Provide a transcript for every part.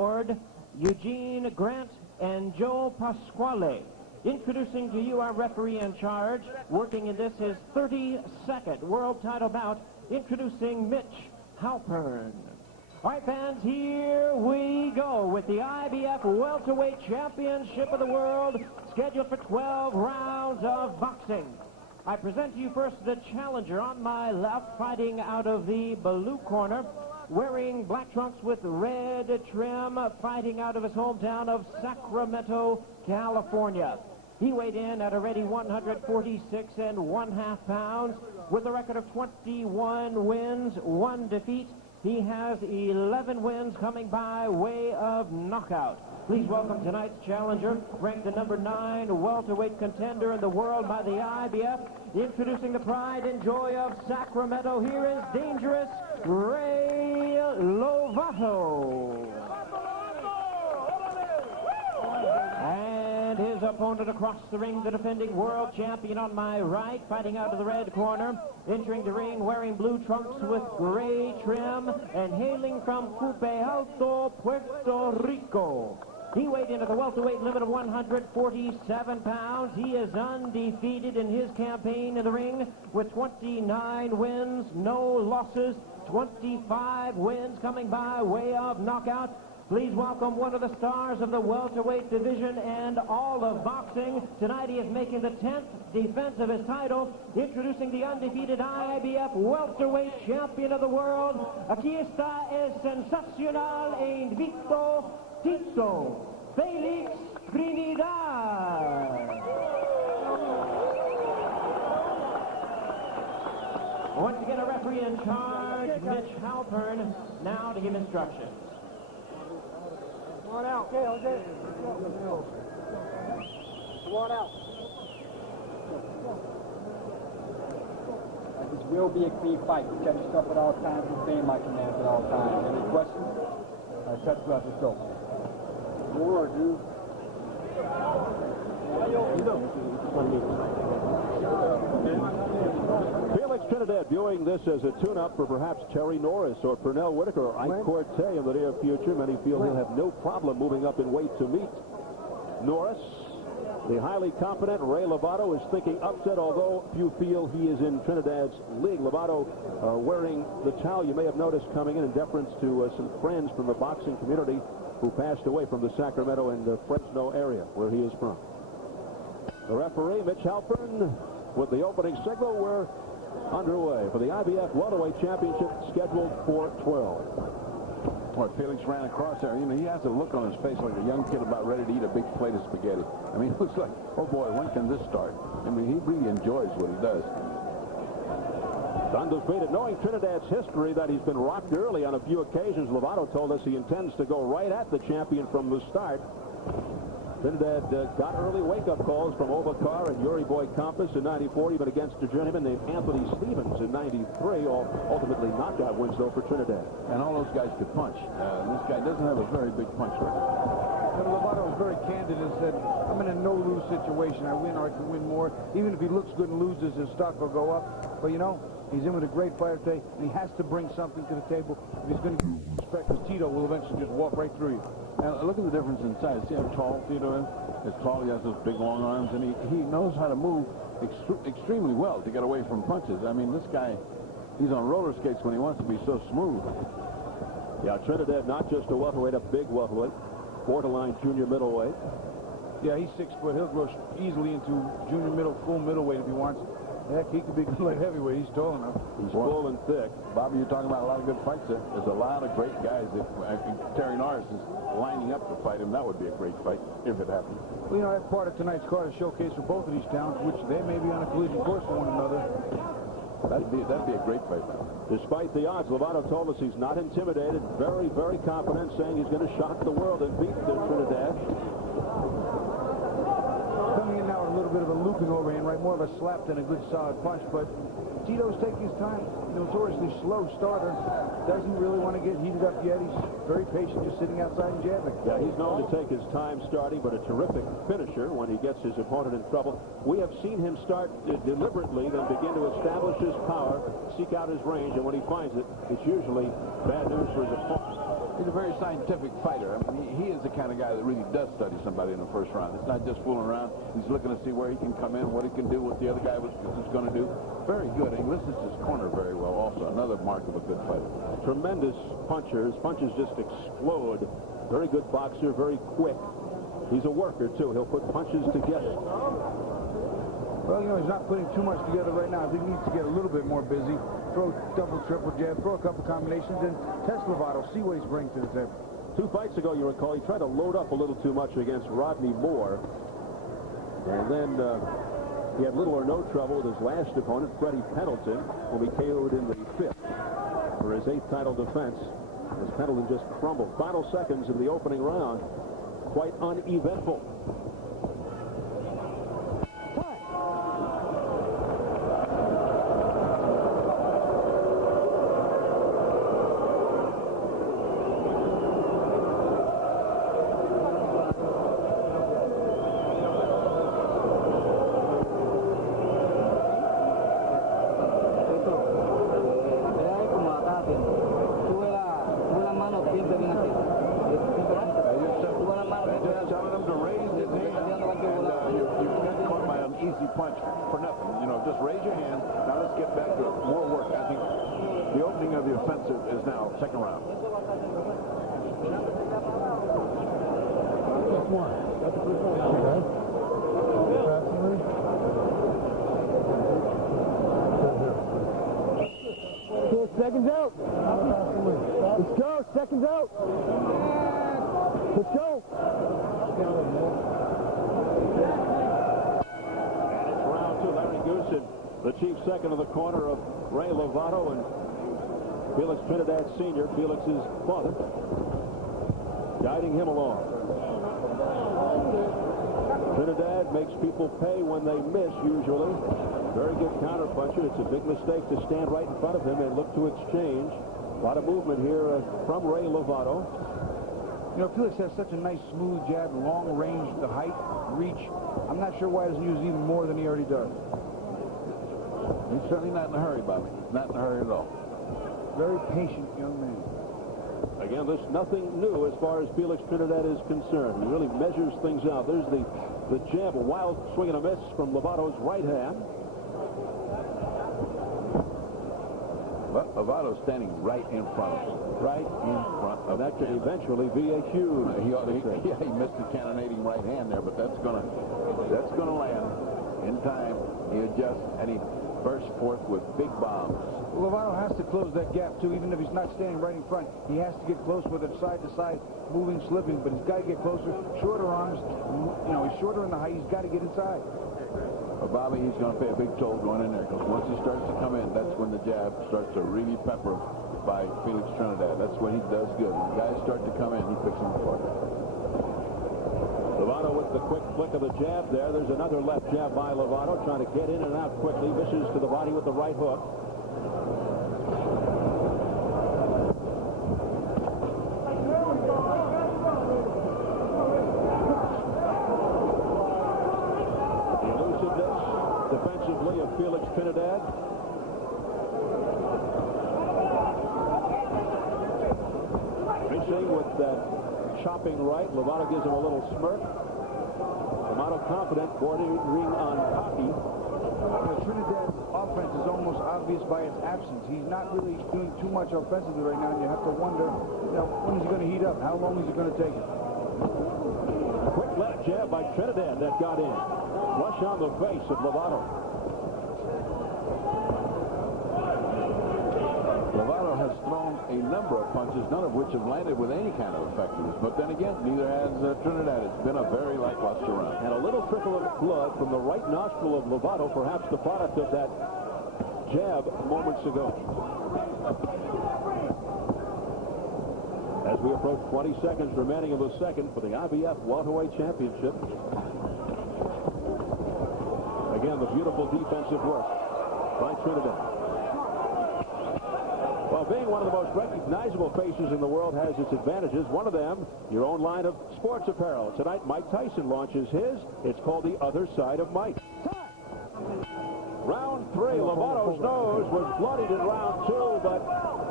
Eugene Grant and Joe Pasquale. Introducing to you our referee in charge, working in this his 32nd world title bout, introducing Mitch Halpern. All right, fans, here we go with the IBF Welterweight Championship of the World, scheduled for 12 rounds of boxing. I present to you first the challenger on my left, fighting out of the blue corner, wearing black trunks with red trim, fighting out of his hometown of Sacramento, California. He weighed in at a ready 146 1/2 pounds with a record of 21 wins, 1 defeat. He has 11 wins coming by way of knockout. Please welcome tonight's challenger, ranked the number 9 welterweight contender in the world by the IBF. Introducing the pride and joy of Sacramento, here is Dangerous Ray Lovato. And his opponent across the ring, the defending world champion on my right, fighting out of the red corner, entering the ring wearing blue trunks with gray trim and hailing from Cupe Alto, Puerto Rico. He weighed in at the welterweight limit of 147 pounds. He is undefeated in his campaign in the ring with 29 wins, no losses, 25 wins coming by way of knockout. Please welcome one of the stars of the welterweight division and all of boxing. Tonight he is making the 10th defense of his title, introducing the undefeated IBF welterweight champion of the world. Aquí está el sensacional e invicto Tito, Felix, Trinidad. Once again, a referee in charge, Mitch Halpern, now to give instructions. Come on out. Okay, okay. Come on out. This will be a clean fight. Catch yourself at all times and obey my commands at all times. Any questions? Touch gloves, let's go. More, dude. Felix Trinidad viewing this as a tune-up for perhaps Terry Norris or Pernell Whitaker or Ike Corte in the near future. Many feel he'll have no problem moving up in weight to meet Norris. The highly competent Ray Lovato is thinking upset, although few feel he is in Trinidad's league. Lovato wearing the towel you may have noticed coming in deference to some friends from the boxing community who passed away from the Sacramento and Fresno area where he is from. The referee, Mitch Halpern, with the opening signal. We're underway for the IBF Welterweight Championship, scheduled for 12. Boy, Felix ran across there. You know, he has a look on his face like a young kid about ready to eat a big plate of spaghetti. I mean, it looks like, oh boy, when can this start? I mean, he really enjoys what he does. Undefeated, knowing Trinidad's history that he's been rocked early on a few occasions, Lovato told us he intends to go right at the champion from the start. Trinidad got early wake-up calls from Ovacar and Yuri Boy Campos in '94, even against a journeyman named Anthony Stevens in '93. All ultimately knockout wins, though, for Trinidad. And all those guys could punch. This guy doesn't have a very big punch record. Lovato was very candid and said, I'm in a no-lose situation. I win or I can win more. Even if he looks good and loses, his stock will go up. But, you know, he's in with a great fighter today, and he has to bring something to the table if he's going to respect, because Tito will eventually just walk right through you. And look at the difference in size. See how tall Tito is? He's tall, he has those big long arms, and he knows how to move extremely well to get away from punches. I mean, this guy, he's on roller skates when he wants to be so smooth. Yeah, Trinidad, not just a welterweight, a big welterweight, borderline junior middleweight. Yeah, he's 6 foot. He'll grow easily into junior middle, full middleweight if he wants. Heck, he could be light heavyweight. He's tall enough. He's full and thick. Bobby, you're talking about a lot of good fights there. There's a lot of great guys. If Terry Norris is lining up to fight him, that would be a great fight if it happened. Well, you know, that's part of tonight's card, a showcase for both of these towns, which they may be on a collision course with one another. That'd be a great fight. Despite the odds, Lovato told us he's not intimidated. Very, very confident, saying he's going to shock the world and beat Trinidad. Coming in now with a little bit of a looping overhand, right? More of a slap than a good solid punch, but Tito's taking his time. Notoriously slow starter. Doesn't really want to get heated up yet. He's very patient, just sitting outside and jabbing. Yeah, he's known to take his time starting, but a terrific finisher when he gets his opponent in trouble. We have seen him start deliberately, then begin to establish his power, seek out his range, and when he finds it, it's usually bad news for his opponent. He's a very scientific fighter. I mean, he is the kind of guy that really does study somebody in the first round. It's not just fooling around. He's looking to see where he can come in, what he can do, what the other guy is going to do. Very good. He listens to his corner very well also. Another mark of a good fighter. Tremendous puncher. His punches just explode. Very good boxer, very quick. He's a worker, too. He'll put punches together. Well, you know, he's not putting too much together right now. I think he needs to get a little bit more busy. Throw double, triple jab, throw a couple combinations, and test Lovato, see what he's bringing to the table. 2 fights ago, you recall, he tried to load up a little too much against Rodney Moore. And then he had little or no trouble with his last opponent, Freddie Pendleton, whom he KO'd in the 5th for his 8th title defense, as Pendleton just crumbled. Final seconds of the opening round, quite uneventful. Punch for nothing. You know, just raise your hand. Now let's get back to more work. I think the opening of the offensive is now second round. Seconds out. Let's go. Seconds out. Let's go. The chief second of the corner of Ray Lovato and Felix Trinidad Sr., Felix's father, guiding him along. Trinidad makes people pay when they miss, usually. Very good counterpuncher. It's a big mistake to stand right in front of him and look to exchange. A lot of movement here from Ray Lovato. You know, Felix has such a nice, smooth jab, long range, the height, reach. I'm not sure why he doesn't use even more than he already does. He's certainly not in a hurry, Bobby. Not in a hurry at all. Very patient young man. Again, there's nothing new as far as Felix Trinidad is concerned. He really measures things out. There's the jab, a wild swing and a miss from Lovato's right hand. But Lovato's standing right in front of him. Right in front of him. That could eventually be a huge mistake. Yeah, he missed the cannonading right hand there, but that's gonna land in time. He adjusts and he bursts forth with big bombs. Lovato has to close that gap too, even if he's not standing right in front. He has to get close with it side to side, moving, slipping, but he's got to get closer. Shorter arms, you know, he's shorter in the height. He's got to get inside. But Bobby, he's going to pay a big toll going in there, because once he starts to come in, that's when the jab starts to really pepper by Felix Trinidad. That's what he does good. When guys start to come in, he picks them apart. Lovato with the quick flick of the jab there. There's another left jab by Lovato, trying to get in and out quickly. Misses to the body with the right hook. The elusiveness defensively of Felix Trinidad. Finishing with that chopping right. Lovato gives him a little smirk. Lovato confident, bordering on cocky. Trinidad's offense is almost obvious by its absence. He's not really doing too much offensively right now, and you have to wonder, you know, when is he going to heat up? How long is he going to take it? Quick left jab by Trinidad that got in. Rush on the face of Lovato. Lovato has thrown a number of punches, none of which have landed with any kind of effectiveness. But then again, neither has Trinidad. It's been a very lackluster round. And a little trickle of blood from the right nostril of Lovato, perhaps the product of that jab moments ago. As we approach 20 seconds remaining of the second for the IBF welterweight championship. Again, the beautiful defensive work by Trinidad. Well, being one of the most recognizable faces in the world has its advantages. One of them, your own line of sports apparel. Tonight, Mike Tyson launches his. It's called The Other Side of Mike. Round 3, Lovato's nose was bloodied in round 2, but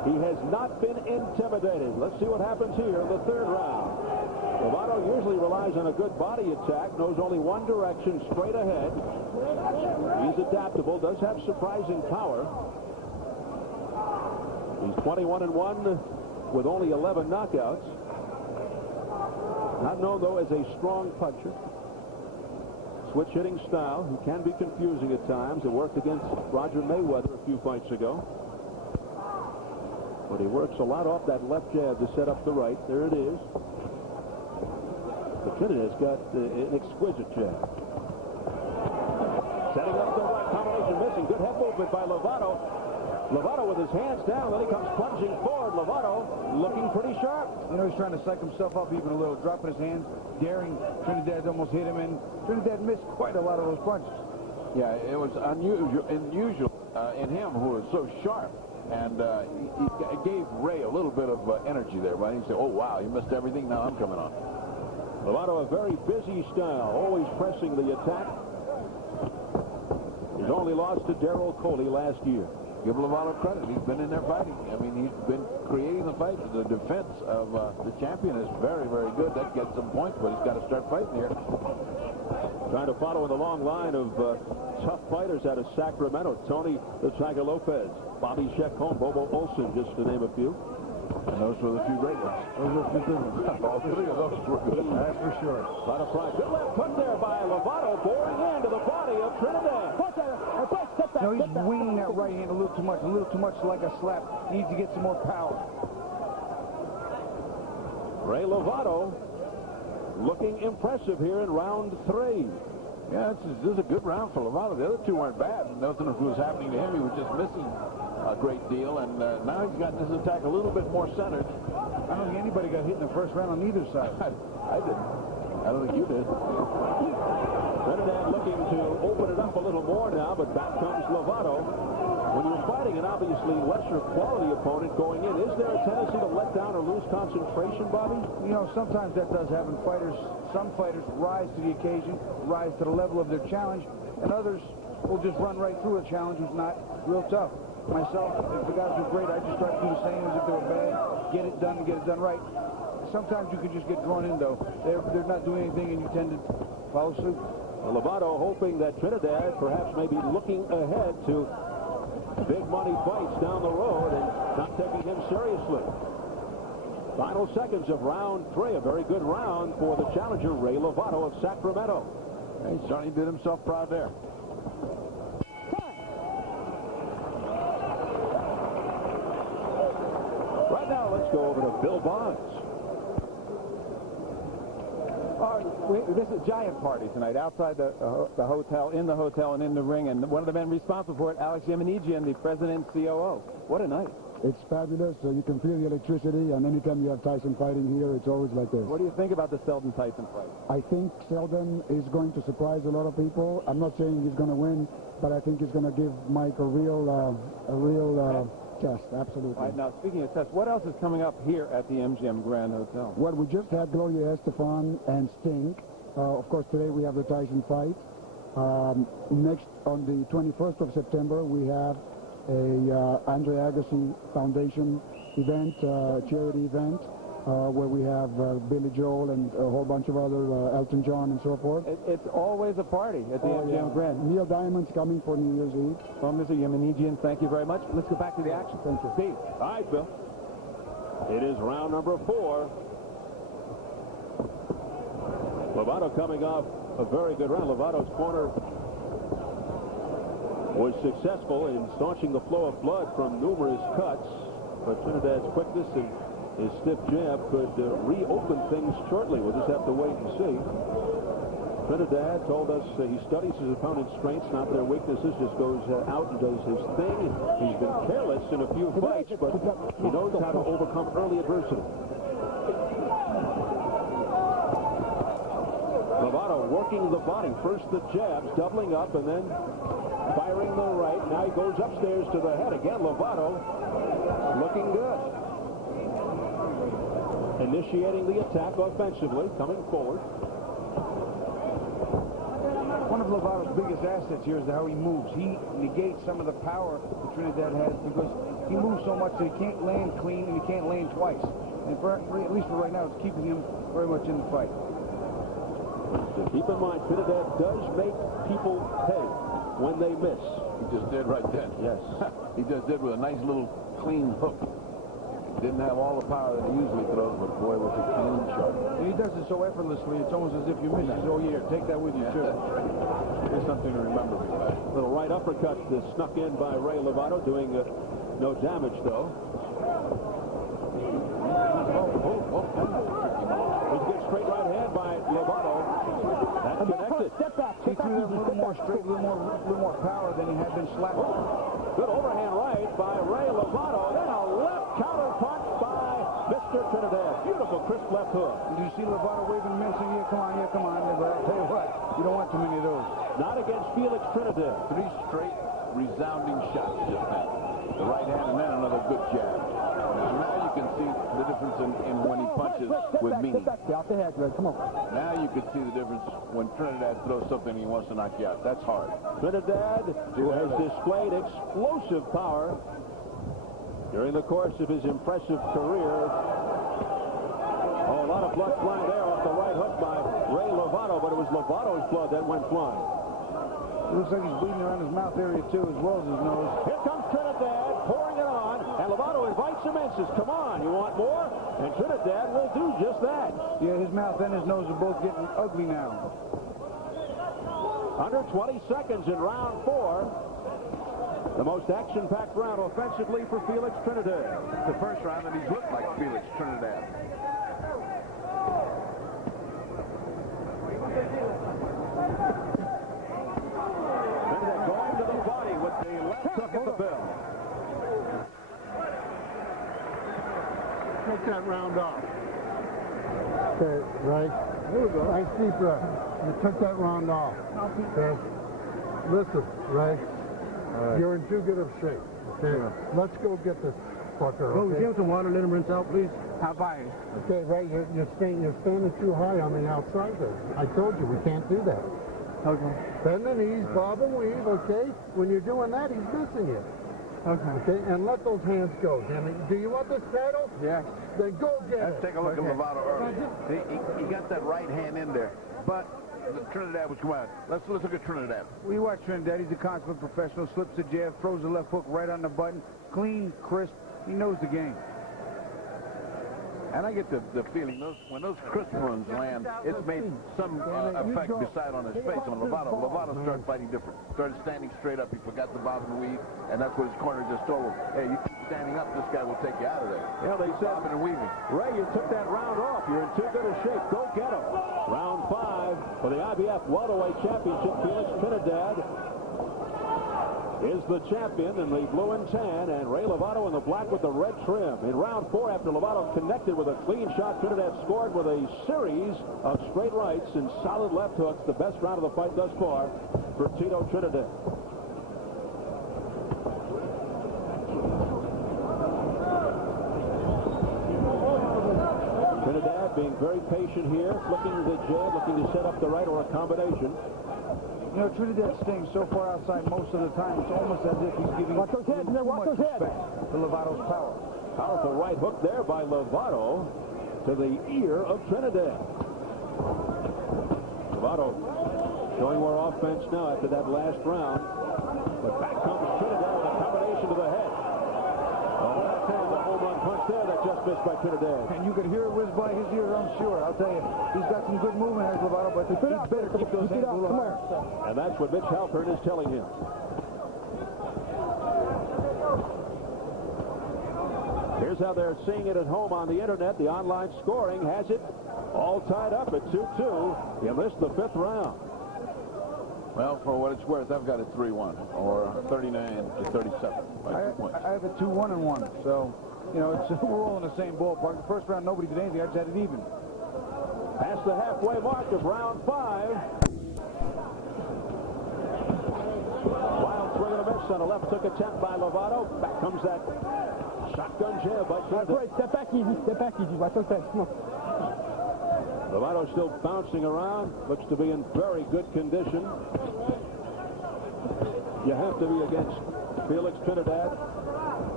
He has not been intimidated. Let's see what happens here in the third round. Lovato usually relies on a good body attack, knows only one direction, straight ahead. He's adaptable, does have surprising power. He's 21-1 with only 11 knockouts. Not known, though, as a strong puncher. Switch hitting style. He can be confusing at times. It worked against Roger Mayweather a few fights ago. But he works a lot off that left jab to set up the right. There it is. But Trinidad's got an exquisite jab. Setting up the right combination, missing. Good head movement by Lovato. Lovato with his hands down, then he comes plunging forward. Lovato looking pretty sharp. You know, he's trying to psych himself up even a little, dropping his hands, daring Trinidad to almost hit him, and Trinidad missed quite a lot of those punches. Yeah, it was unusual in him, who was so sharp, and he gave Ray a little bit of energy there. But he said, "Oh wow, you missed everything. Now I'm coming on." Lovato, a very busy style, always pressing the attack. He's only lost to Darrell Coley last year. Give Lovato credit. He's been in there fighting. I mean, he's been creating the fight. The defense of the champion is very, very good. That gets some points, but he's got to start fighting here. Trying to follow in the long line of tough fighters out of Sacramento. Tony the Tiger Lopez, Bobby Chacon, Bobo Olsen, just to name a few. And those were the two great ones. Those were the good ones. All three of those were good. That's for sure. Lot of pride. Good left hook there by Lovato, boring into the body of Trinidad. No, he's winging that right hand a little too much like a slap. He needs to get some more power. Ray Lovato looking impressive here in round 3. Yeah, this is a good round for Lovato. The other two weren't bad. Nothing was happening to him. He was just missing a great deal, and now he's gotten his attack a little bit more centered. I don't think anybody got hit in the first round on either side. I didn't. I don't think you did. Trinidad looking to open it up a little more now, but back comes Lovato. When you're fighting an obviously lesser quality opponent going in, is there a tendency to let down or lose concentration, Bobby? You know, sometimes that does happen. Some fighters rise to the occasion, rise to the level of their challenge, and others will just run right through a challenge who's not real tough. Myself, if the guys were great, I just try to do the same as if they were bad, get it done and get it done right. Sometimes you can just get drawn in, though. They're not doing anything, and you tend to follow suit. Well, Lovato hoping that Trinidad perhaps maybe looking ahead to big money fights down the road and not taking him seriously. Final seconds of round 3, a very good round for the challenger, Ray Lovato of Sacramento. He certainly did himself proud there. Right now, let's go over to Bill Bonds. This is a giant party tonight outside the hotel, in the hotel, and in the ring. And one of the men responsible for it, Alex Yemenigian, the president and COO. What a night. It's fabulous. You can feel the electricity, and anytime you have Tyson fighting here, it's always like this. What do you think about the Selden-Tyson fight? I think Selden is going to surprise a lot of people. I'm not saying he's going to win, but I think he's going to give Mike a real test. Absolutely. All right, now, speaking of tests, what else is coming up here at the MGM Grand Hotel? Well, we just had Gloria Estefan and Sting. Of course, today we have the Tyson fight. Next, on the 21st of September, we have a Andre Agassi Foundation event, charity event, where we have Billy Joel and a whole bunch of other, Elton John and so forth. It's always a party at the MGM Grand. Neil Diamond's coming for New Year's Eve. Well, Mr. Yemenigian, thank you very much. Let's go back to the action. Thank you. Steve. All right, Bill. It is round number 4. Lovato coming off a very good round. Lovato's corner was successful in staunching the flow of blood from numerous cuts, but Trinidad's quickness and his stiff jab could reopen things shortly. We'll just have to wait and see. Trinidad told us he studies his opponent's strengths, not their weaknesses, just goes out and does his thing. He's been careless in a few fights, but he knows how to overcome early adversity. Lovato working the body. First the jabs, doubling up, and then firing the right. Now he goes upstairs to the head. Again, Lovato looking good. Initiating the attack offensively, coming forward. One of Lovato's biggest assets here is how he moves. He negates some of the power that Trinidad has because he moves so much that he can't land clean and he can't land twice. And at least for right now, it's keeping him very much in the fight. So keep in mind, Trinidad does make people pay when they miss. He just did right then. Yes. He just did with a nice little clean hook. Didn't have all the power that he usually throws, but boy, was a clean shot. And he does it so effortlessly, it's almost as if you miss it. Oh, yeah, take that with you, too. Here's something to remember me by. Little right uppercut snuck in by Ray Lovato, doing no damage, though. He's good straight right hand by Lovato. That's connected. Step back. He threw that a little more straight, a little more power than he had been slapping. Good overhand right by Ray Lovato. Then a left counter punch by Mr. Trinidad. Beautiful, crisp left hook. And do you see Lovato waving, menacing? Yeah, come on. But I'll tell you what, you don't want too many of those. Not against Felix Trinidad. 3 straight resounding shots just now. The right hand and then another good jab. Now you can see the difference in when he punches with meaning. Off the head, Red. Come on. Now you can see the difference when Trinidad throws something he wants to knock you out. That's hard. Trinidad, who has displayed explosive power during the course of his impressive career. Oh, a lot of blood flying there off the right hook by Ray Lovato, but it was Lovato's blood that went flying. It looks like he's bleeding around his mouth area, too, as well as his nose. Here comes Trinidad, pouring it on, and Lovato invites him in, says, come on, you want more? And Trinidad will do just that. Yeah, his mouth and his nose are both getting ugly now. Under 20 seconds in round 4. The most action-packed round offensively for Felix Trinidad. The first round, and he's looked like Felix Trinidad. Trinidad going to the body with the left hook at the bell. Take that round off. Okay, right? There we go. Nice deep breath. You took that round off. Okay? Listen, Ray. You're in too good of shape. Okay? Yeah. Let's go get this fucker. Oh, Okay? give him some water, let him rinse out, please. How about it? Okay, Ray, you're standing too high on the outside there. I told you we can't do that. Okay. Bend the knees, bob and weave, okay? When you're doing that, he's missing it. Okay, and let those hands go, damn it. Do you want this title? Yes. Then go get it. Let's take a look at Lovato early. He got that right hand in there, but Trinidad was coming out. Let's look at Trinidad. We watch Trinidad. He's a consummate professional. Slips the jab, throws the left hook right on the button. Clean, crisp. He knows the game. And I get the feeling when those crisp runs land, it's made some effect beside on his face. On Lovato started fighting different. Started standing straight up. He forgot the bob and weave, and that's what his corner just told him. Hey, you keep standing up, this guy will take you out of there. Yeah, they said, bobbing and weaving. Ray, you took that round off. You're in too good a shape. Go get him. Round 5 for the IBF welterweight championship. Felix Trinidad is the champion in the blue and tan, and Ray Lovato in the black with the red trim. In round 4, after Lovato connected with a clean shot, Trinidad scored with a series of straight rights and solid left hooks. The best round of the fight thus far for Tito Trinidad. Trinidad being very patient here, flicking the jab, looking to set up the right or a combination. You know, Trinidad stings so far outside most of the time, it's almost as if he's giving too much respect to Lovato's power. Powerful right hook there by Lovato to the ear of Trinidad. Lovato showing more offense now after that last round. But back comes Trinidad with a combination to the head. Oh, that's the home run punch there that just missed by Trinidad. And you could hear it whiz by his ears, I'm sure. I'll tell you, he's got some good movement as Lovato, but he better keep those hands a little higher. And that's what Mitch Halpern is telling him. Here's how they're seeing it at home on the internet. The online scoring has it all tied up at 2-2. You missed the 5th round. Well, for what it's worth, I've got it 3-1 or 39-37 by 2 points. I have it 2-1-1. So, you know, we're all in the same ballpark. The first round, nobody did anything. I just had it even. Past the halfway mark of round 5. Wild swing and a miss on a left hook attempt by Lovato. Back comes that shotgun jab by Trinidad. Step back easy. Watch those heads. Come on. Lovato still bouncing around. Looks to be in very good condition. You have to be against Felix Trinidad.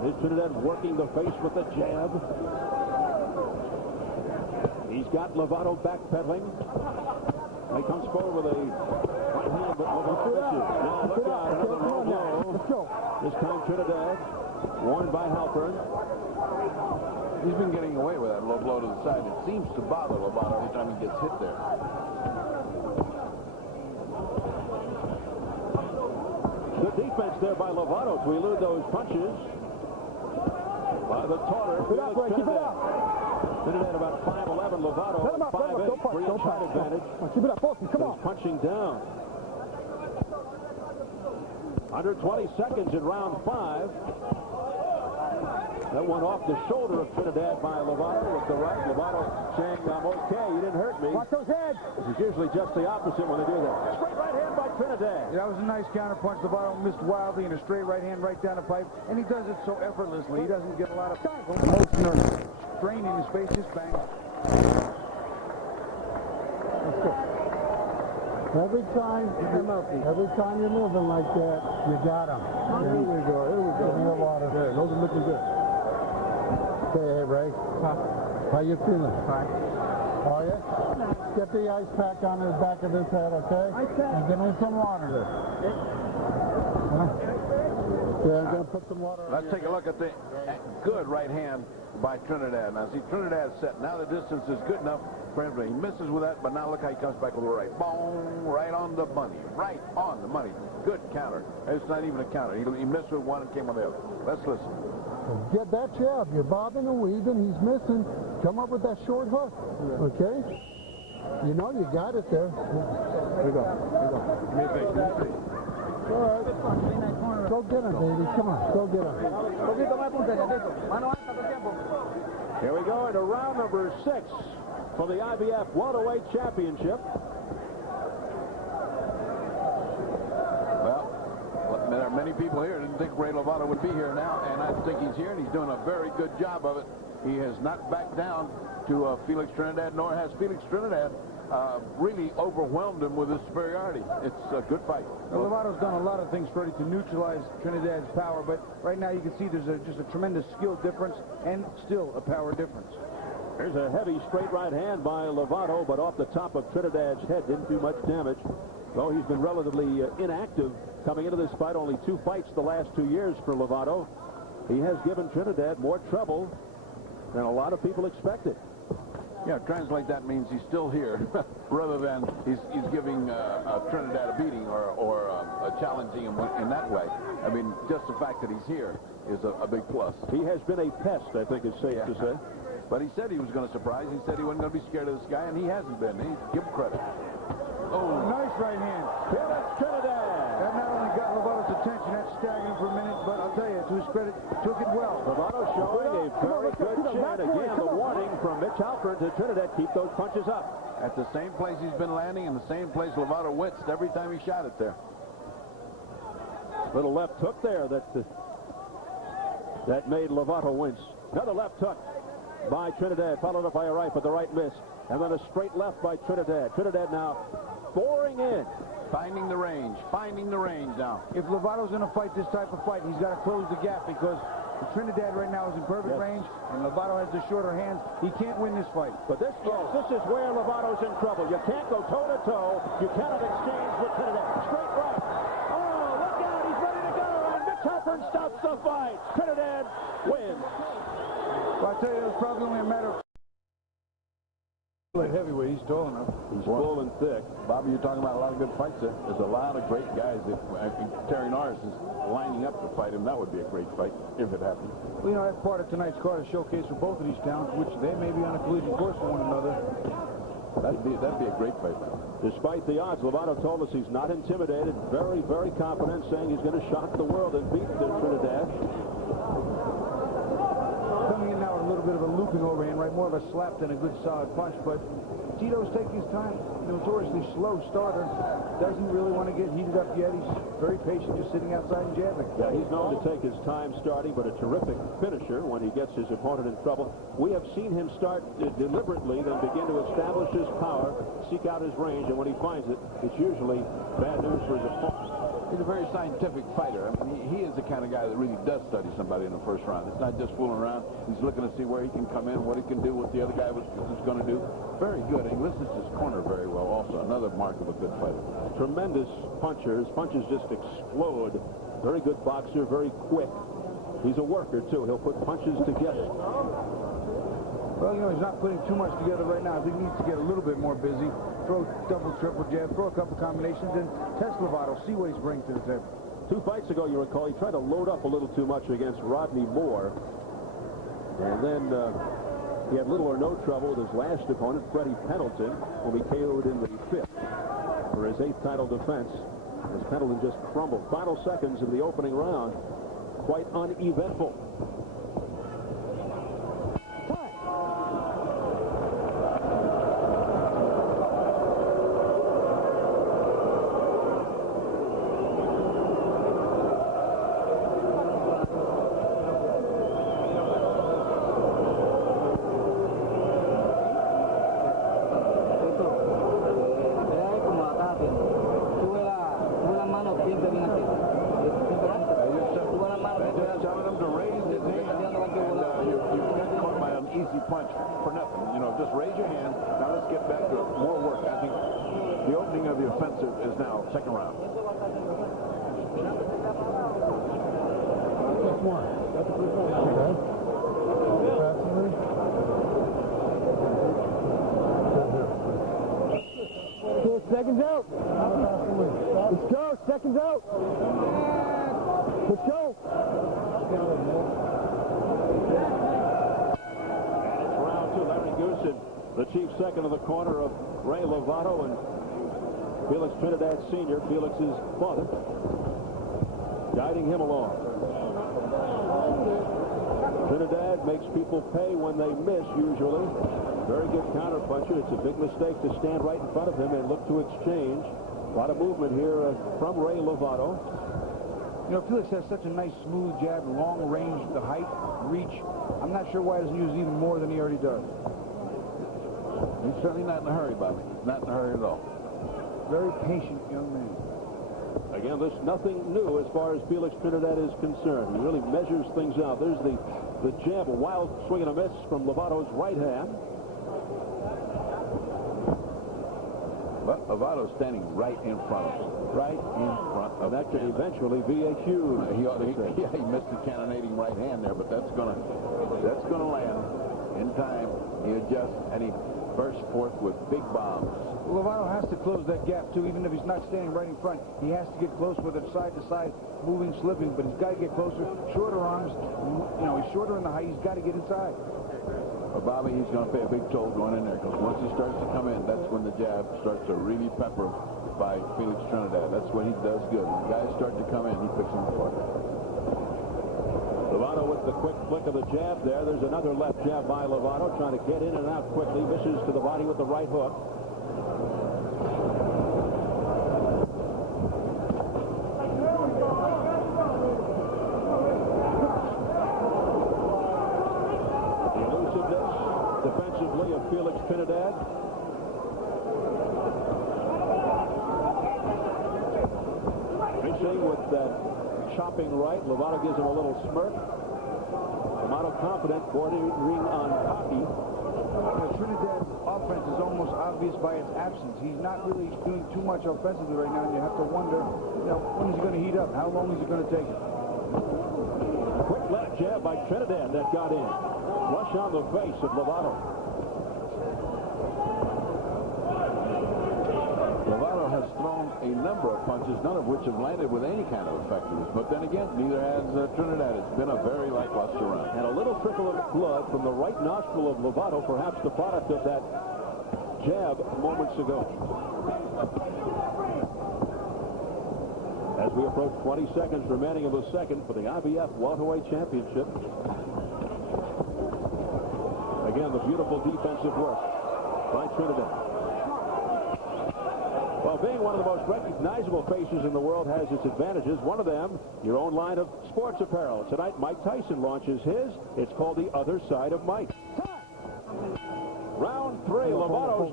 Here's Trinidad working the face with the jab. He's got Lovato backpedaling. He comes forward with a right hand, but Lovato misses. Now look out, another low blow. Let's go. This time Trinidad, warned by Halpern. He's been getting away with that low blow to the side. It seems to bother Lovato every time he gets hit there. Good defense there by Lovato to elude those punches by the taller Felix Trinidad. Trinidad about 5'11", Lovato 5'8", 3-inch height advantage. Keep it up, focus, come on. He's punching down. Under 20 seconds in round 5. That one off the shoulder of Trinidad by Lovato with the right. Lovato saying, I'm okay, you didn't hurt me. Watch those heads. This is usually just the opposite when they do that. Straight right hand by Trinidad. Yeah, that was a nice counter punch. Lovato missed wildly and a straight right hand right down the pipe, and he does it so effortlessly. He doesn't get a lot of motion or strain in his face. Just bang. Let's go. Every time you're moving like that, you got him. Here we go. Give me the water. There, those are looking good. Hey, Ray. How you feeling? Fine. Are you? Get the ice pack on the back of his head, okay? Ice pack. And give me some water there. Huh? Yeah, I'm going to put some water on. Let's take a look at the good right hand by Trinidad. Now, see, Trinidad's set. Now the distance is good enough for him. He misses with that, but now look how he comes back with the right. Boom! Right on the money. Right on the money. Good counter. It's not even a counter. He missed with one and came with the other. Let's listen. Get that jab. You're bobbing and weaving. He's missing. Come up with that short hook. Okay? You know you got it there. Here we go. Give me a face. All right. Go get him, baby. Come on. Go get him. Here we go into round number 6 for the IBF Welterweight Championship. Well, there are many people here who didn't think Ray Lovato would be here now, and I think he's here, and he's doing a very good job of it. He has not backed down to Felix Trinidad, nor has Felix Trinidad really overwhelmed him with his superiority. It's a good fight. Well, Lovato's done a lot of things, Freddie, to neutralize Trinidad's power, but right now you can see there's just a tremendous skill difference and still a power difference. There's a heavy straight right hand by Lovato, but off the top of Trinidad's head, didn't do much damage. Though he's been relatively inactive coming into this fight, only 2 fights the last 2 years for Lovato. He has given Trinidad more trouble than a lot of people expected. Yeah, translate that means he's still here, rather than he's giving Trinidad a beating or challenging him in that way. I mean, just the fact that he's here is a big plus. He has been a pest, I think it's safe to say. But he said he was going to surprise. He said he wasn't going to be scared of this guy, and he hasn't been. Give him credit. Oh, nice right hand. Felix Trinidad. That not only got Lovato's attention, that staggered him for a minute, but I'll tell you, to his credit, took it well. Lovato showing a very good chin. Again, the warning from Mitch Halpern to Trinidad, keep those punches up. At the same place he's been landing, and the same place Lovato winced every time he shot it there. Little left hook there that made Lovato wince. Another left hook by Trinidad, followed up by a right, but the right missed. And then a straight left by Trinidad. Trinidad now boring in. Finding the range now. If Lovato's going to fight this type of fight, he's got to close the gap, because Trinidad right now is in perfect range, and Lovato has the shorter hands. He can't win this fight. But this is where Lovato's in trouble. You can't go toe-to-toe. You cannot exchange with Trinidad. Straight right. Oh, look out. He's ready to go. And Mitch Halpern stops the fight. Trinidad wins. Well, I tell you, it was probably only a matter of heavyweight. He's tall enough. He's full and thick. Bobby, you're talking about a lot of good fights there. There's a lot of great guys. I think Terry Norris is lining up to fight him. That would be a great fight if it happened. Well, you know, that's part of tonight's card, a showcase for both of these talents, which they may be on a collision course for one another. That'd be a great fight. Despite the odds, Lovato told us he's not intimidated. Very, very confident, saying he's going to shock the world and beat Trinidad. Coming in now with a little bit of a looping overhand, right? More of a slap than a good solid punch, but Tito's taking his time. Notoriously slow starter. Doesn't really want to get heated up yet. He's very patient, just sitting outside and jabbing. Yeah, he's known to take his time starting, but a terrific finisher when he gets his opponent in trouble. We have seen him start deliberately, then begin to establish his power, seek out his range, and when he finds it, it's usually bad news for his opponent. He's a very scientific fighter. I mean, he is the kind of guy that really does study somebody in the first round. It's not just fooling around. He's looking to see where he can come in, what he can do, what the other guy is going to do. Very good. He listens to his corner very well also. Another mark of a good fighter. Tremendous puncher. His punches just explode. Very good boxer, very quick. He's a worker, too. He'll put punches together. Well, you know, he's not putting too much together right now. I think he needs to get a little bit more busy. Throw double, triple jab, throw a couple combinations, and test Lovato, see what he's bringing to the table. 2 fights ago, you recall, he tried to load up a little too much against Rodney Moore. And then he had little or no trouble with his last opponent, Freddie Pendleton, whom he KO'd in the 5th for his 8th title defense. As Pendleton just crumbled. Final seconds of the opening round, quite uneventful. Punch for nothing. You know, just raise your hand. Now let's get back to more work. I think the opening of the offensive is now second round. Just one. That's a good one. Okay. Passively. 6 seconds out. Let's go. Seconds out. Let's go. The chief second of the corner of Ray Lovato and Felix Trinidad Sr., Felix's father, guiding him along. Trinidad makes people pay when they miss, usually. Very good counterpuncher. It's a big mistake to stand right in front of him and look to exchange. A lot of movement here from Ray Lovato. You know, Felix has such a nice, smooth jab, long range, the height, reach. I'm not sure why he doesn't use even more than he already does. He's certainly not in a hurry, Bobby. Not in a hurry at all. Very patient young man. Again, there's nothing new as far as Felix Trinidad is concerned. He really measures things out. There's the jab, a wild swing and a miss from Lovato's right hand. But Lovato's standing right in front of him. Right in front of him. That could eventually be a huge mistake. Yeah, he missed the cannonading right hand there, but that's gonna land in time. He adjusts and he bursts forth with big bombs. Lovato has to close that gap too, even if he's not standing right in front. He has to get close, whether it's side to side, moving, slipping, but he's got to get closer. Shorter arms, you know, he's shorter in the height. He's got to get inside. But Bobby, he's going to pay a big toll going in there, because once he starts to come in, that's when the jab starts to really pepper by Felix Trinidad. That's what he does good. When guys start to come in, he picks them apart. Lovato with the quick flick of the jab there. There's another left jab by Lovato, trying to get in and out quickly. Misses to the body with the right hook. The elusiveness defensively of Felix Trinidad. Finishing with that chopping right. Lovato gives him a little smirk. Lovato confident, bordering on cocky. Trinidad's offense is almost obvious by its absence. He's not really doing too much offensively right now, and you have to wonder, you know, when is he going to heat up? How long is he going to take it? Quick left jab by Trinidad that got in. Rush on the face of Lovato. Lovato has thrown a number of punches, none of which have landed with any kind of effectiveness. But then again, neither has Trinidad. It's been a very lackluster round. And a little trickle of blood from the right nostril of Lovato, perhaps the product of that jab moments ago. As we approach 20 seconds remaining of the second for the IBF welterweight championship. Again, the beautiful defensive work by Trinidad. Well, being one of the most recognizable faces in the world has its advantages. One of them, your own line of sports apparel. Tonight, Mike Tyson launches his. It's called The Other Side of Mike. Round 3, Lovato's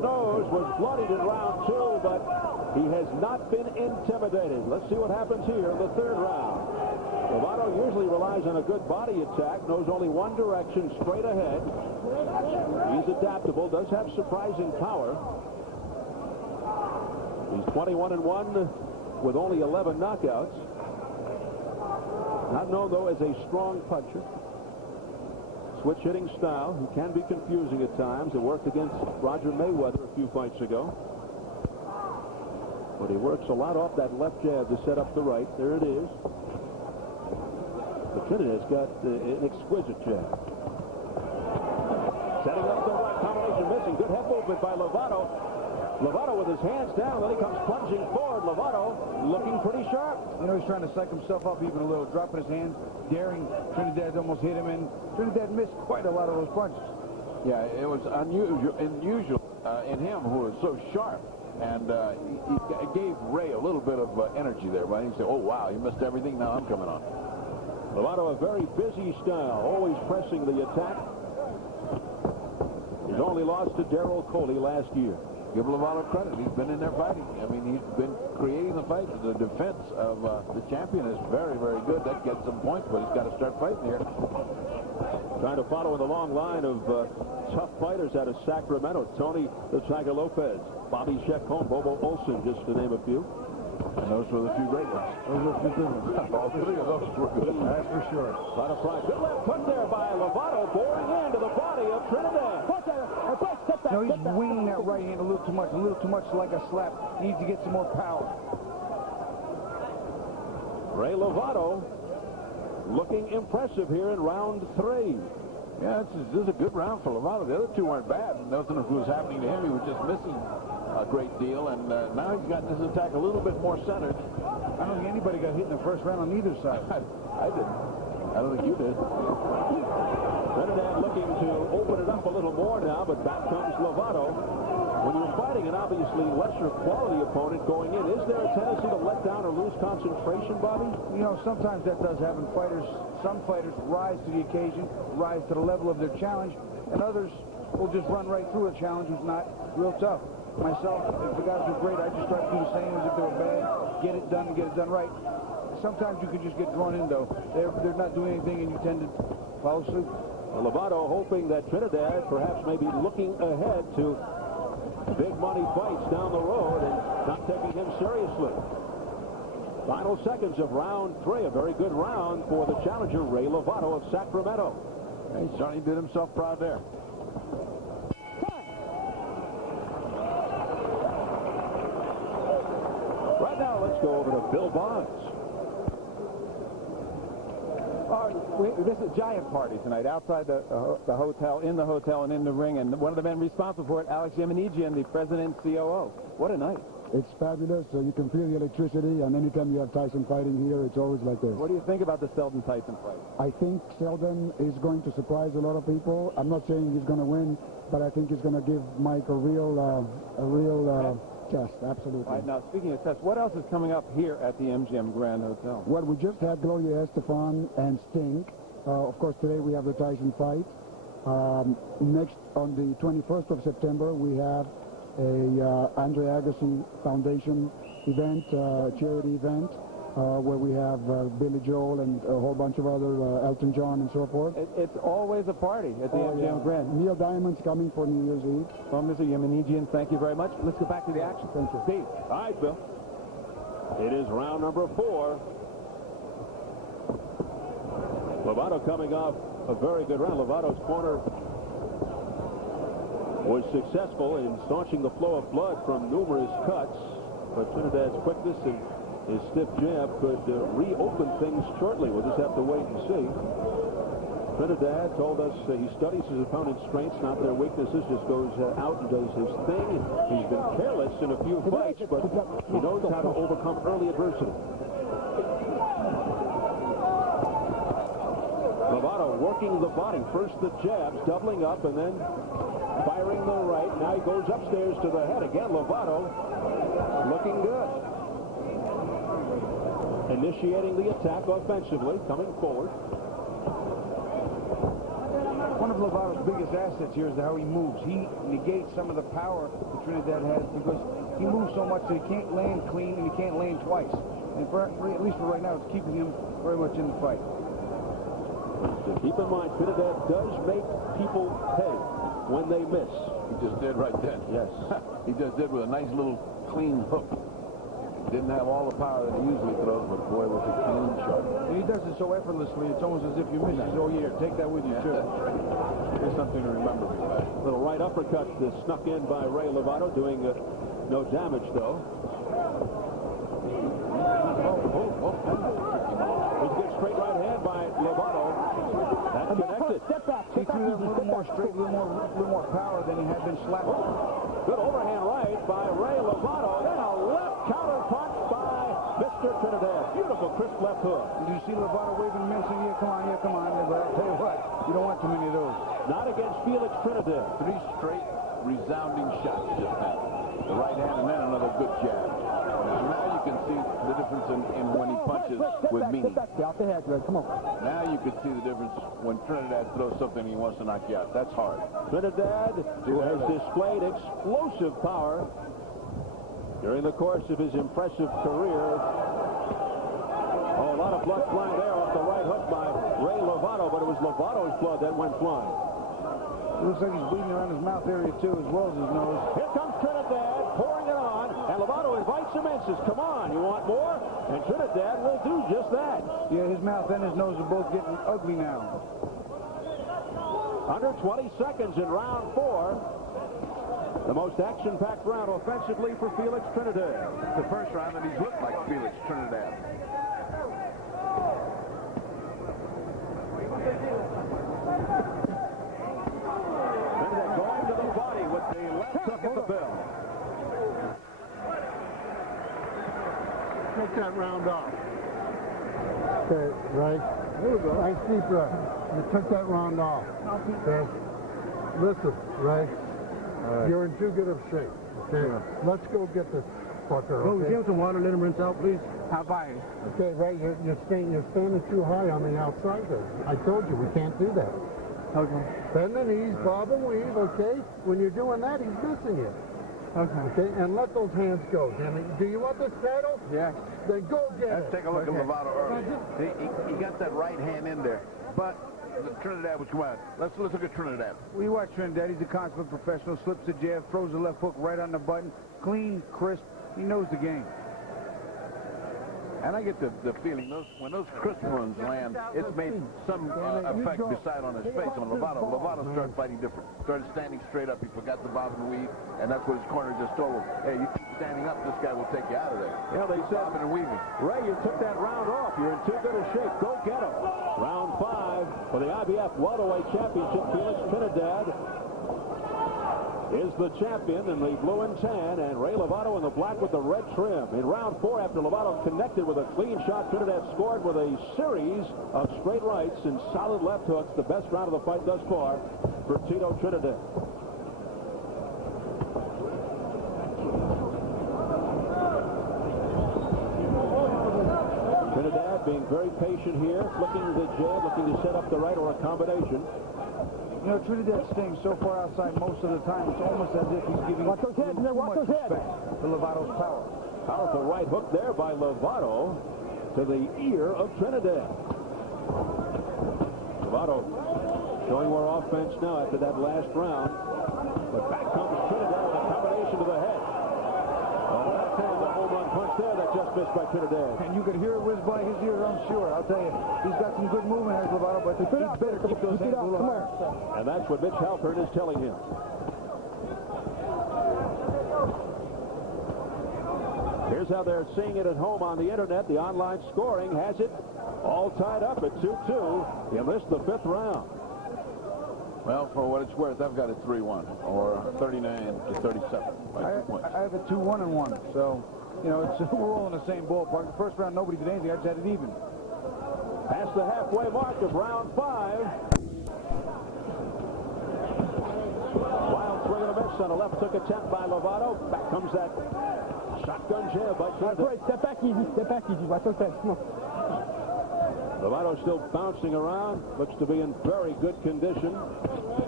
nose was bloodied in round 2, but he has not been intimidated. Let's see what happens here in the 3rd round. Lovato usually relies on a good body attack, knows only one direction, straight ahead. He's adaptable, does have surprising power. He's 21-1 with only 11 knockouts. Not known, though, as a strong puncher. Switch hitting style. He can be confusing at times. It worked against Roger Mayweather a few fights ago. But he works a lot off that left jab to set up the right. There it is. But Trinidad's got an exquisite jab. Setting up the right combination, missing. Good head movement by Lovato. Lovato with his hands down, then he comes plunging forward. Lovato looking pretty sharp. You know, he's trying to psych himself up even a little, dropping his hands, daring Trinidad to almost hit him, and Trinidad missed quite a lot of those punches. Yeah, it was unusual in him, who was so sharp. And he gave Ray a little bit of energy there. But he said, oh, wow, you missed everything. Now I'm coming on. Lovato, a very busy style, always pressing the attack. He's only lost to Darrell Coley last year. Give Lovato credit. He's been in there fighting. I mean, he's been creating the fight. The defense of the champion is very, very good. That gets some points, but he's got to start fighting here. Trying to follow in the long line of tough fighters out of Sacramento. Tony the Tiger Lopez, Bobby Chacon, Bobo Olsen, just to name a few. And those were the 2 great ones. Those were the 2 good ones. All 3 of those were good. That's for sure. Trying to fly. Good left hook there by Lovato, boring into the body of Trinidad. No, he's winging that right hand a little too much like a slap. He needs to get some more power. Ray Lovato looking impressive here in round 3. Yeah, this is a good round for Lovato. The other 2 weren't bad. Nothing was happening to him. He was just missing a great deal, and now he's gotten his attack a little bit more centered. I don't think anybody got hit in the first round on either side. I didn't. I don't think you did. Trinidad looking to open it up a little more now, but back comes Lovato. When you're fighting an obviously lesser quality opponent going in, is there a tendency to let down or lose concentration, Bobby? You know, sometimes that does happen. Some fighters rise to the occasion, rise to the level of their challenge, and others will just run right through a challenge who's not real tough. Myself, if the guys were great, I just try to do the same as if they were bad, get it done and get it done right. Sometimes you can just get drawn in, though. They're not doing anything, and you tend to follow suit. Well, Lovato hoping that Trinidad perhaps may be looking ahead to big money fights down the road and not taking him seriously. Final seconds of round 3, a very good round for the challenger, Ray Lovato of Sacramento. He certainly did himself proud there. Right now, let's go over to Bill Bonds. This is a giant party tonight outside the hotel, in the hotel, and in the ring. And one of the men responsible for it, Alex Yemenigian, the president and COO. What a night. It's fabulous. You can feel the electricity, and anytime you have Tyson fighting here, it's always like this. What do you think about the Selden-Tyson fight? I think Selden is going to surprise a lot of people. I'm not saying he's going to win, but I think he's going to give Mike a real test. Absolutely. All right, now, speaking of tests, what else is coming up here at the MGM Grand Hotel? Well, we just had Gloria Estefan and Sting. Of course, today we have the Tyson fight. Next, on the 21st of September, we have a Andre Agassi Foundation event, charity event, where we have Billy Joel and a whole bunch of other, Elton John and so forth. It's always a party at the MGM Grand. Neil Diamond's coming for New Year's Eve. Well, Mr. Yemenigian, thank you very much. Let's go back to the action. Thank you. Steve. All right, Bill. It is round number 4. Lovato coming off a very good round. Lovato's corner was successful in staunching the flow of blood from numerous cuts, but Trinidad's quickness and his stiff jab could reopen things shortly. We'll just have to wait and see. Trinidad told us he studies his opponent's strengths, not their weaknesses, just goes out and does his thing. He's been careless in a few fights, but he knows how to overcome early adversity. Lovato working the body. First the jabs, doubling up, and then firing the right. Now he goes upstairs to the head. Again, Lovato looking good. Initiating the attack offensively, coming forward. One of of Lovato's biggest assets here is how he moves. He negates some of the power that Trinidad has because he moves so much that he can't land clean and he can't land twice. And at least for right now, it's keeping him very much in the fight. So keep in mind, Trinidad does make people pay when they miss. He just did right then. Yes. He just did with a nice little clean hook. Didn't have all the power that he usually throws, but boy, was a clean shot. And he does it so effortlessly, it's almost as if you miss it. Oh, yeah, take that with you, too. Here's something to remember me by. Little right uppercut snuck in by Ray Lovato, doing no damage, though. He's good straight right hand by Lovato. That's connected. He threw that a little more straight, a little more power than he had been slapping. Good overhand right by Ray Lovato. Then a left counter punch by Mr. Trinidad. Beautiful, crisp left hook. Do you see Lovato waving and mentioning, yeah, come on. But I'll tell you what, you don't want too many of those. Not against Felix Trinidad. 3 straight resounding shots just now. The right hand and then another good jab. Now you can see the difference in when he punches with meaning. Now you can see the difference when Trinidad throws something he wants to knock you out. That's hard. Trinidad, who has displayed explosive power during the course of his impressive career. Oh, a lot of blood flying there off the right hook by Ray Lovato, but it was Lovato's blood that went flying. It looks like he's bleeding around his mouth area, too, as well as his nose. Here comes Trinidad, pouring it on, and Lovato invites him in, says, come on, you want more? And Trinidad will do just that. Yeah, his mouth and his nose are both getting ugly now. Under 20 seconds in round 4. The most action-packed round offensively for Felix Trinidad. The first round, and he's looked like Felix Trinidad. Trinidad going to the body with the left hook at the bell. Take that round off. Okay, right? There we go. Nice deep breath. You took that round off. Okay? Listen, right? You're in too good of shape. Okay? Let's go get this fucker. Oh, Okay? give him some water, let him rinse out, please. How about it? Okay, right? You're standing too high on the outside there. I told you we can't do that. Okay. Bend the knees, bob and weave, okay? When you're doing that, he's missing it. Okay, and let those hands go, damn it. Do you want this title? Yeah. Then go get it. Let's take a look at Lovato early. He got that right hand in there, but Trinidad was come out. Let's look at Trinidad. Well, you watch Trinidad. He's a consummate professional. Slips the jab, throws the left hook right on the button. Clean, crisp. He knows the game. And I get the feeling when those crisp runs land, it's made some effect beside on his face on Lovato. Lovato started fighting different. Started standing straight up. He forgot the bob and weave, and that's what his corner just told him. Hey, you keep standing up, this guy will take you out of there. Yeah, they said, bobbing and weaving. Ray, you took that round off. You're in too good a shape. Go get him. Round 5 for the IBF welterweight championship. Felix Trinidad is the champion in the blue and tan, and Ray Lovato in the black with the red trim. In round 4, after Lovato connected with a clean shot, Trinidad scored with a series of straight rights and solid left hooks. The best round of the fight thus far for Tito Trinidad. Trinidad being very patient here, flicking the jab, looking to set up the right or a combination. You know, Trinidad's staying so far outside most of the time, it's almost as if he's giving too much respect to Lovato's power. Powerful right hook there by Lovato to the ear of Trinidad. Lovato showing more offense now after that last round. But back comes Trinidad with a combination to the head. Oh, that's the home run punch there that just missed by Trinidad. And you could hear it whiz by his ear, I'm sure. I'll tell you, he's got some good movement as Lovato, but he better keep those hands a little higher. And that's what Mitch Halpern is telling him. Here's how they're seeing it at home on the internet. The online scoring has it all tied up at 2-2. You missed the 5th round. Well, for what it's worth, I've got it 3-1 or 39-37 by 2 points. I have it 2-1 and 1. So, you know, we're all in the same ballpark. The first round, nobody did anything. I just had it even. Past the halfway mark of round 5. Wild swing and a miss on a left hook attempt by Lovato. Back comes that shotgun jab by Trinidad. Step back easy. Watch those heads. Come on. Lovato still bouncing around. Looks to be in very good condition.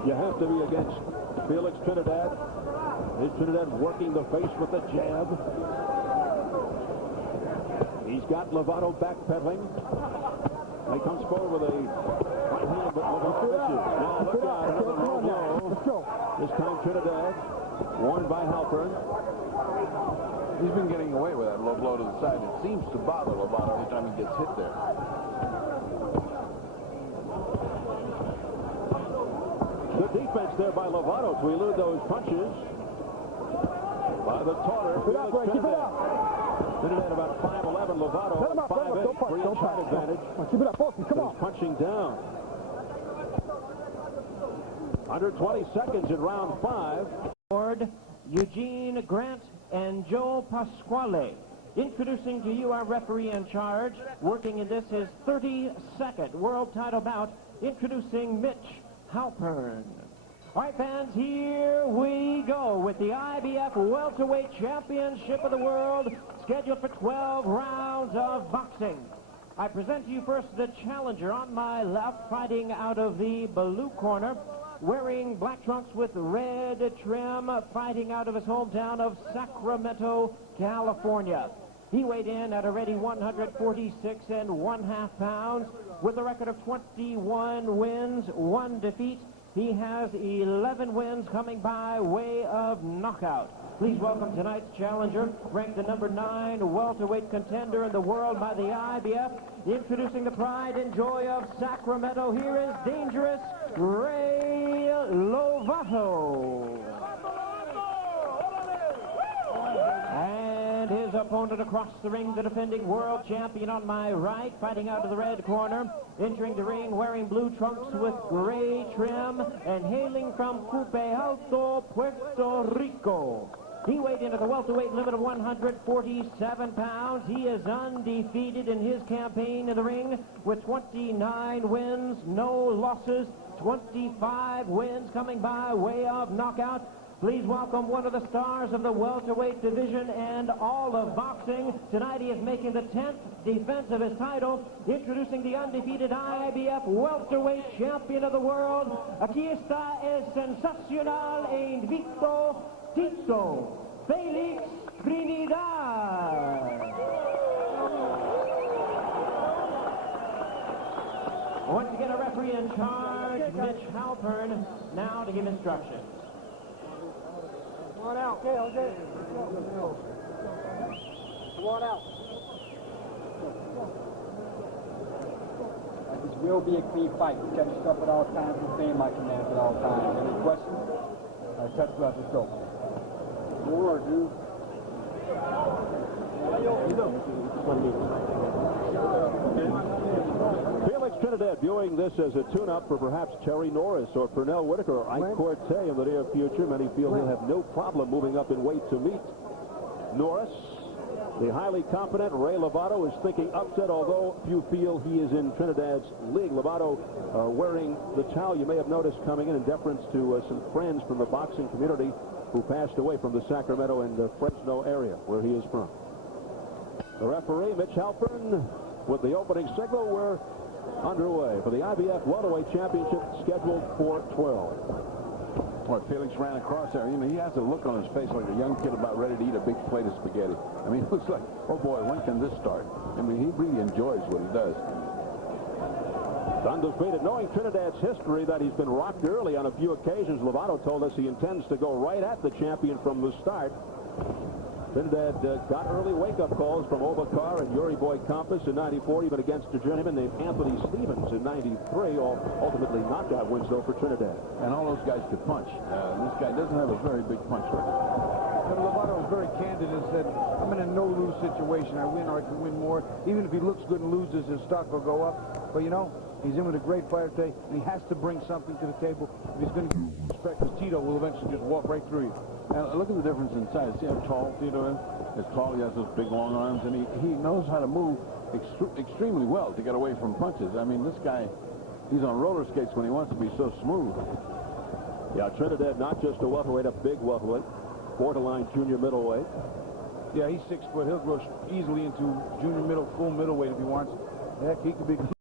You have to be against Felix Trinidad. Is Trinidad working the face with the jab? He's got Lovato backpedaling. He comes forward with a right hand, but Lovato misses. Now look out, another low blow. Let's go. This time Trinidad, warned by Halpern. He's been getting away with that low blow to the side. It seems to bother Lovato every time he gets hit there. Good defense there by Lovato to elude those punches. By the taller, Felix Trinidad. Trinidad about 5'11", Lovato 5'8", 3-inch height advantage. Keep it up, focus, come on. He's punching down. Under 20 seconds in round 5. Eugene Grant and Joe Pasquale. Introducing to you our referee in charge, working in this his 32nd world title bout, introducing Mitch Halpern. All right, fans, here we go with the IBF Welterweight Championship of the World, scheduled for 12 rounds of boxing. I present to you first the challenger on my left, fighting out of the blue corner, wearing black trunks with red trim, fighting out of his hometown of Sacramento, California. He weighed in at a ready 146 1/2 pounds with a record of 21 wins, 1 defeat. He has 11 wins coming by way of knockout. Please welcome tonight's challenger, ranked the number 9 welterweight contender in the world by the IBF. Introducing the pride and joy of Sacramento, here is Dangerous Ray Lovato. And his opponent across the ring, the defending world champion on my right, fighting out of the red corner, entering the ring wearing blue trunks with gray trim and hailing from Cupe Alto, Puerto Rico. He weighed in at the welterweight limit of 147 pounds. He is undefeated in his campaign in the ring with 29 wins, no losses, 25 wins coming by way of knockout. Please welcome one of the stars of the welterweight division and all of boxing. Tonight he is making the 10th defense of his title, introducing the undefeated IBF welterweight champion of the world. Aquí está el sensacional e invicto Tito, Felix Trinidad. Once again, a referee in charge, Mitch Halpern, now to give instructions. Come on out. Okay, okay. Come on out. This will be a clean fight. Check yourself at all times. Obey my commands at all times. Any questions? Touch gloves. Let's go. More, dude. Felix Trinidad viewing this as a tune-up for perhaps Terry Norris or Pernell Whitaker or Ike Corte in the near future. Many feel he'll have no problem moving up in weight to meet Norris. The highly competent Ray Lovato is thinking upset, although few feel he is in Trinidad's league. Lovato wearing the towel you may have noticed coming in deference to some friends from the boxing community who passed away from the Sacramento and Fresno area where he is from. The referee, Mitch Halpern, with the opening signal. We're underway for the IBF Welterweight Championship, scheduled for 12. Boy, Felix ran across there. You know, he has a look on his face like a young kid about ready to eat a big plate of spaghetti. I mean, it looks like, oh boy, when can this start? I mean, he really enjoys what he does. Undefeated, knowing Trinidad's history that he's been rocked early on a few occasions. Lovato told us he intends to go right at the champion from the start. Trinidad got early wake-up calls from Obacar and Yuri Boy Campos in '94, even against a journeyman named Anthony Stevens in '93. All ultimately knockout wins, though, for Trinidad. And all those guys could punch. This guy doesn't have a very big punch record. Lovato was very candid and said, I'm in a no-lose situation. I win or I can win more. Even if he looks good and loses, his stock will go up. But, you know, he's in with a great fighter today, and he has to bring something to the table. If he's going to respect, because Tito will eventually just walk right through you. And look at the difference in size. See how tall Tito is? He's tall, he has those big long arms, and he knows how to move extremely well to get away from punches. I mean, this guy, he's on roller skates when he wants to be so smooth. Yeah, Trinidad, not just a welterweight, a big welterweight, borderline junior middleweight. Yeah, he's 6 foot. He'll grow easily into junior middle, full middleweight if he wants. Heck, he could be